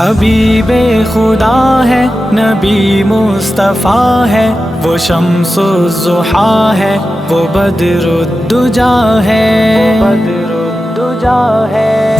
حبیب خدا ہے، نبی مصطفیٰ ہے، وہ شمس الضحیٰ ہے، وہ بدر الدجا ہے،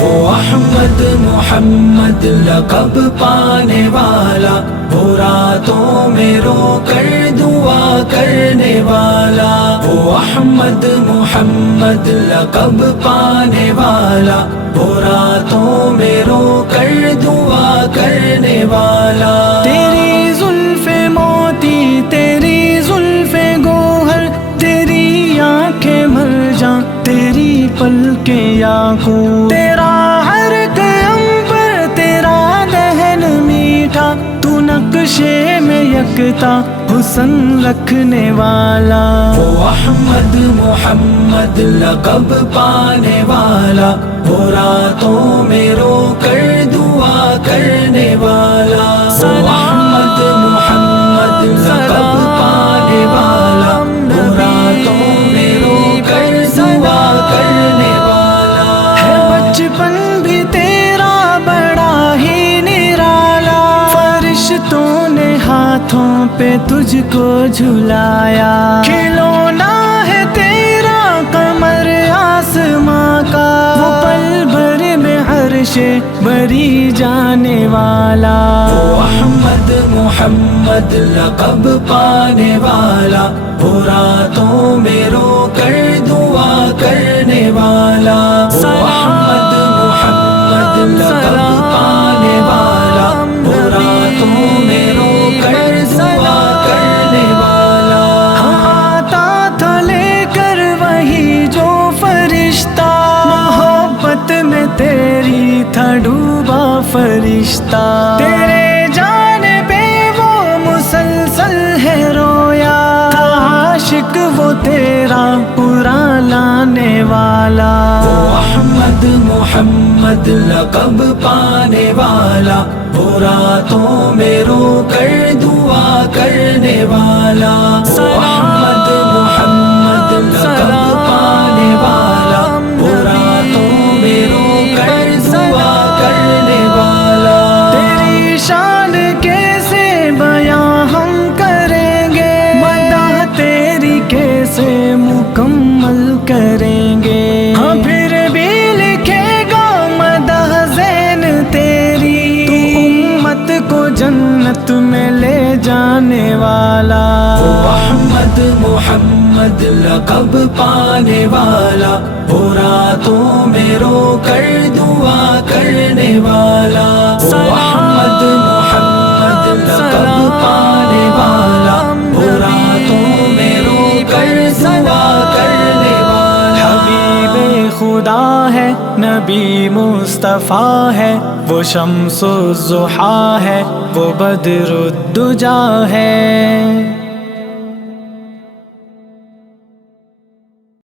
وہ احمد محمد لقب پانے والا، وہ راتوں میں رو کر دعا کرنے والا، وہ احمد محمد لقب پانے والا، وہ راتوں میں رو کر دعا کرنے والا۔ تیری زلف موتی، تیری زلف گوہر، تیری آنکھیں مرجان، تیری پلکیں یاقوت، تیرا ہر عنبر، تیرا دہن میٹھا، تو نقشے میں یکتا حسن رکھنے والا، وہ احمد محمد لقب پانے والا، وہ راتوں میں رو کر دعا کرنے والا، وہ احمد محمد لقب پانے والا، وہ راتوں میں رو کر دعا کرنے والا۔ ہے بچپن بھی تیرا بڑا ہی نرالا، فرشتوں نے ہاتھوں پہ تجھ کو جھلایا، کھلونا ہے تیرا قمر آسماں کا، وہ پل بھر میں عرش بری جانے والا، وہ احمد محمد لقب پانے والا، وہ راتوں میں رو کر دعا کرنے والا، وہ احمد محمد لقب پانے والا، وہ راتوں میں رو کر دعا کرنے والا۔ آتا تھا لے کر وہی جو فرشتہ، محبت میں تیری تھا ڈوبا فرشتہ، تیرے جانبے وہ مسلسل ہے رویا، عاشق وہ تیرا پورا لانے والا، وہ احمد محمد لقب پانے والا، وہ راتوں میں رو کر دعا کرنے والا، وہ احمد محمد لقب پانے والا، وہ راتوں میں رو کر دعا کرنے والا۔ تیری شان کیسے بیاں ہم کریں گے، مدح تیری کیسے مکمل کریں گے، ہاں پھر بھی لکھے گا مدح زین تیری، تو امت کو جنت میں لے جانے والا، وہ احمد محمد لقب پانے والا، وہ راتوں میں رو کر دعا کرنے والا، وہ احمد محمد لقب پانے والا، وہ راتوں میں رو کر دعا کرنے والا۔ حبیب خدا ہے، نبی مصطفیٰ ہے، وہ شمس الضحیٰ ہے، وہ بدر الدجا ہے۔